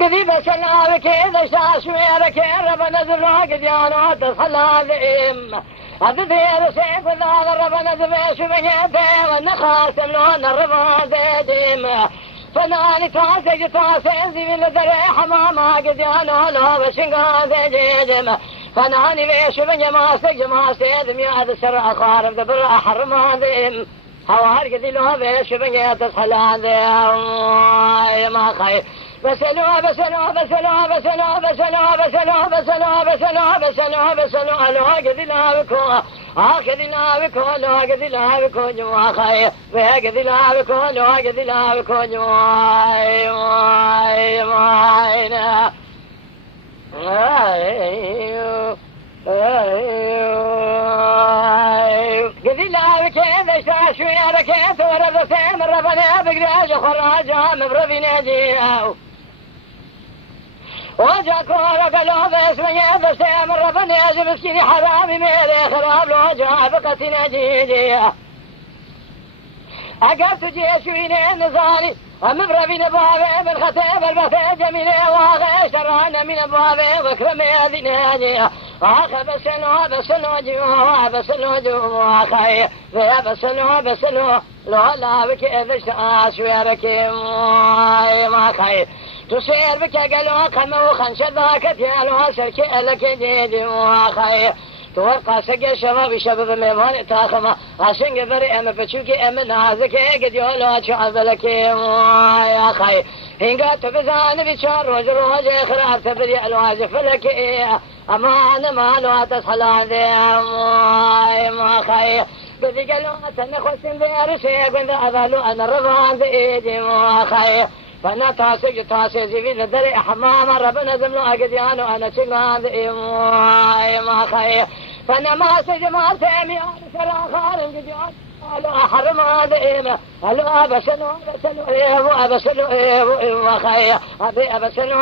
قذي بسلامك إذا شاشويرك ربنا زبراك ديانات الصلاذيم الذي سيف ذا ربنا زبيش بيته والنخاس ملون الرباطيم فناني تاسي زي من الدري حماما قديانو لو بشنقاذ جيجم فناني بيش جماسي دمياء السر أخارب دبر أحرماذيم هوار قذي لو بيش بيته الصلاذيم ما خير بسلوها بسلوها بسلوها بسلوها بسلوها بسلوها بسلوها بسلوها بسلوها بسلوها لو قذي لا بكو قذي لا بكو لو قذي لا بكو جوا خير قذي لا بكو لو قذي لا بكو جوا قذي لا بكيف شاشويا بكيف ورد سيم ربنا بقراج خراجها مبربي نجيه وجاك ورق لوبس من يبسي من ربنا يجبسكي حرامي ميري خراب لو جاء بقتي نجيجي أقفت جيشوين النظاني ومبربي نبابي من ختيب البثي جميلي واغي شرانا من أبوابي وكرمي هذي ناجي واخي بسلو جوا بسلو جوا خي بسلو لو لا بك إذا شاش ويركي ما خي تسير بك قلوا قمو خنش ذاك تيالو سركي لك جيجي وخي توقع سقي شباب ميمان تاخما عشان قبري أما بتشوكي أما نازكي قد يولو شعب لك يا خي هنگا تبزان بيشار روج خراب تبري الواج فلك أما أنا ما لو تصحلان ذي ما خي قد قالوا تنخسن ذي أرسي قد أذالو أنا رضان ذي جي ما خي فانا تاسي زيفين الدري حمام ربنا زملو أقديانو أنا شنغان ذي ما خي فانا ما سجمار تيمي أنا سرا خارم قديان ألو أحرم هذا ألو أبسلو إيبو ما خي أبسلو